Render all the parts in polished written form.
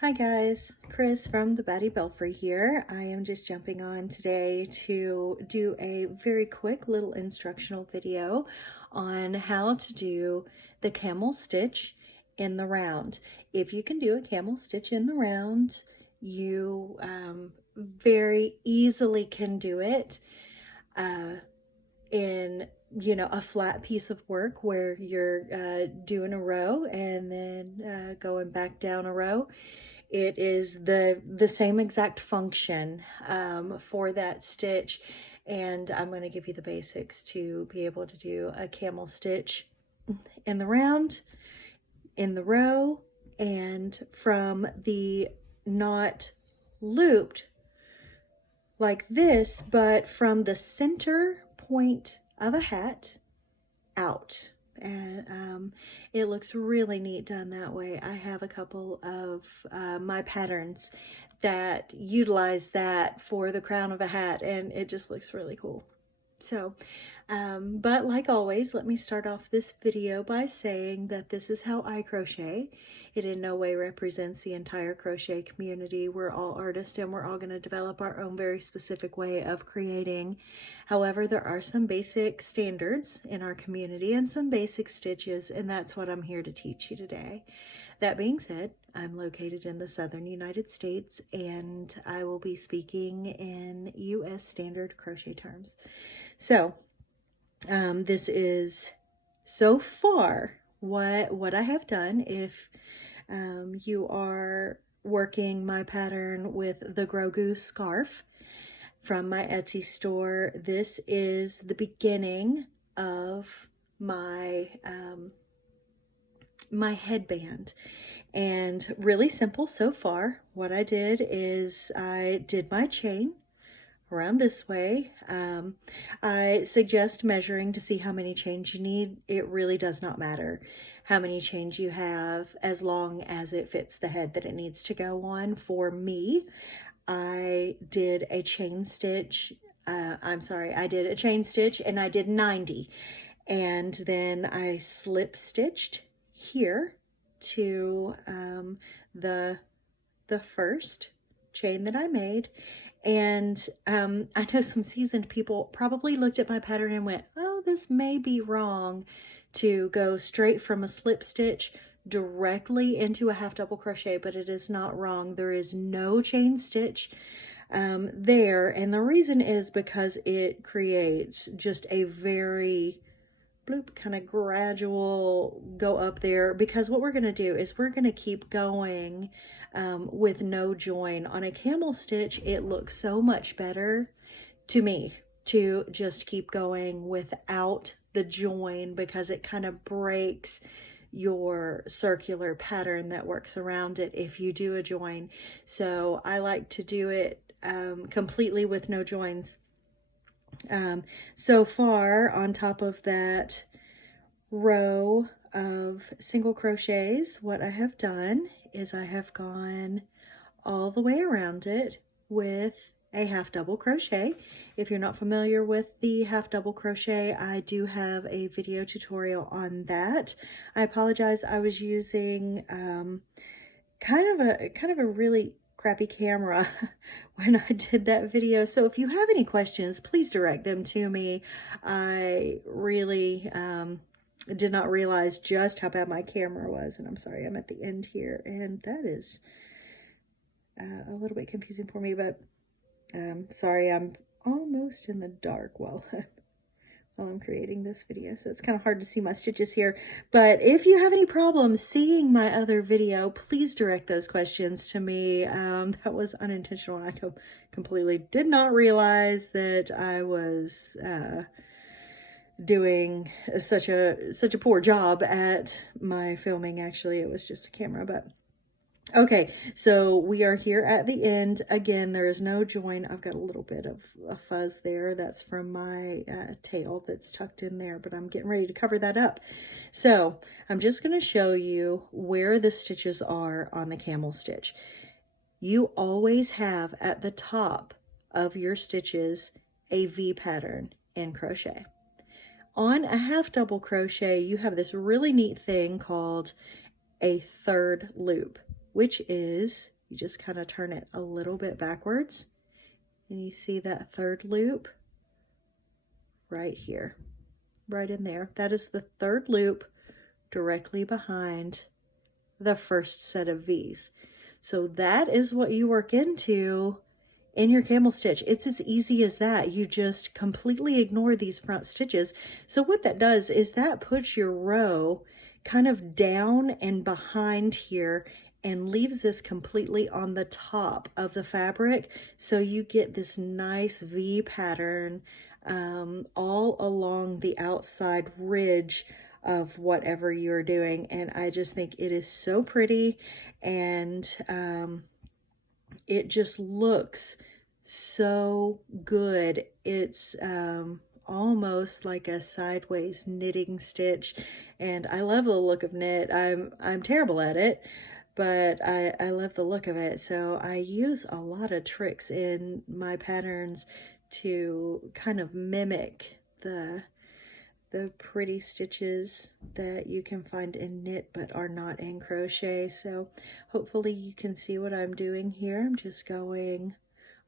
Hi guys, Chris from the Batty Belfry here. I am just jumping on today to do a very quick little instructional video on how to do the camel stitch in the round. If you can do a camel stitch in the round, you very easily can do it in a flat piece of work where you're doing a row and then going back down a row. It is the same exact function for that stitch, and I'm going to give you the basics to be able to do a camel stitch in the round, in the row, and from the not looped like this, but from the center point of a hat out. And it looks really neat done that way. I have a couple of my patterns that utilize that for the crown of a hat, and it just looks really cool. So, but like always, let me start off this video by saying that this is how I crochet. It in no way represents the entire crochet community. We're all artists and we're all going to develop our own very specific way of creating. However, there are some basic standards in our community and some basic stitches, and that's what I'm here to teach you today. That being said, I'm located in the southern United States and I will be speaking in US standard crochet terms. So this is so far what I have done. If you are working my pattern with the Grow Goose scarf from my Etsy store, this is the beginning of my my headband, and really simple so far. What I did is I did my chain around this way. I suggest measuring to see how many chains you need. It really does not matter how many chains you have as long as it fits the head that it needs to go on. For me, I did a chain stitch. I did a chain stitch and I did 90. And then I slip stitched here to the first chain that I made. And I know some seasoned people probably looked at my pattern and went, oh, this may be wrong to go straight from a slip stitch directly into a half double crochet, but it is not wrong. There is no chain stitch there, and the reason is because it creates just a very bloop kind of gradual go up there, because what we're going to do is we're going to keep going with no join. On a camel stitch, it looks so much better to me to just keep going without the join, because it kind of breaks your circular pattern that works around it if you do a join. So I like to do it completely with no joins. So far, on top of that row of single crochets, what I have done is I have gone all the way around it with a half double crochet. If you're not familiar with the half double crochet, I do have a video tutorial on that. I apologize, I was using kind of a really crappy camera when I did that video. So if you have any questions, please direct them to me. I really did not realize just how bad my camera was, and I'm sorry, I'm at the end here, and that is a little bit confusing for me, but sorry, I'm almost in the dark while I'm creating this video, so it's kind of hard to see my stitches here. But if you have any problems seeing my other video, please direct those questions to me. That was unintentional. I completely did not realize that I was doing such a poor job at my filming. Actually, it was just a camera, but okay, so we are here at the end. Again, there is no join. I've got a little bit of a fuzz there. That's from my tail that's tucked in there, but I'm getting ready to cover that up. So I'm just going to show you where the stitches are on the camel stitch. You always have at the top of your stitches a V pattern in crochet. On a half double crochet, you have this really neat thing called a third loop, which is you just kind of turn it a little bit backwards, and you see that third loop right here, right in there. That is the third loop directly behind the first set of V's. So that is what you work into in your camel stitch. It's as easy as that. You just completely ignore these front stitches. So what that does is that puts your row kind of down and behind here and leaves this completely on the top of the fabric. So you get this nice V pattern all along the outside ridge of whatever you're doing. And I just think it is so pretty, and it just looks so good. It's almost like a sideways knitting stitch, and I love the look of knit. I'm terrible at it, but I love the look of it. So I use a lot of tricks in my patterns to kind of mimic the pretty stitches that you can find in knit but are not in crochet. So hopefully you can see what I'm doing here. I'm just going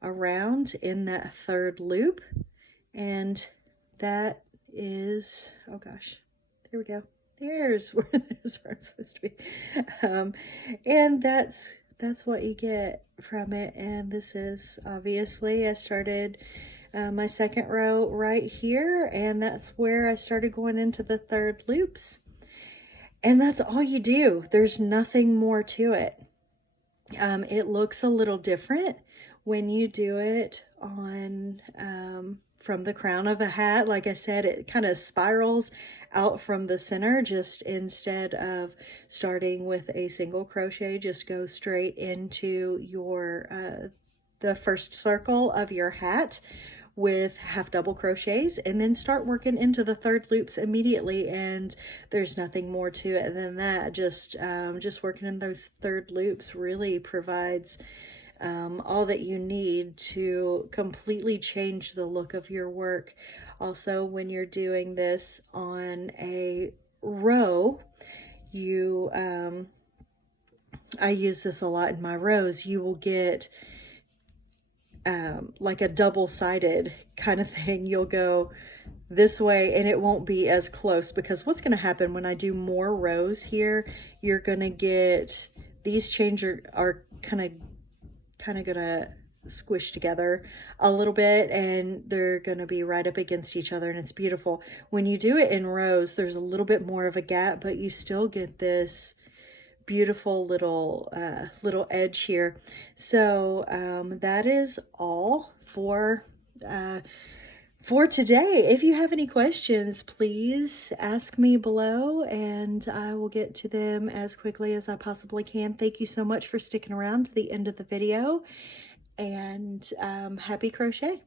around in that third loop, and that is, oh gosh, there we go. There's where it's supposed to be. And that's what you get from it. And this is obviously, I started my second row right here, and that's where I started going into the third loops. And that's all you do. There's nothing more to it. It looks a little different when you do it on from the crown of a hat. Like I said, it kind of spirals out from the center. Just instead of starting with a single crochet, just go straight into your the first circle of your hat with half double crochets, and then start working into the third loops immediately. And there's nothing more to it than that. Just working in those third loops really provides all that you need to completely change the look of your work. Also, when you're doing this on a row, you I use this a lot in my rows. You will get like a double-sided kind of thing. You'll go this way and it won't be as close, because what's going to happen when I do more rows here, you're going to get these chains are kind of gonna squish together a little bit, and they're gonna be right up against each other, and it's beautiful. When you do it in rows, there's a little bit more of a gap, but you still get this beautiful little edge here. So that is all for today. If you have any questions, please ask me below, and I will get to them as quickly as I possibly can. Thank you so much for sticking around to the end of the video, and happy crochet.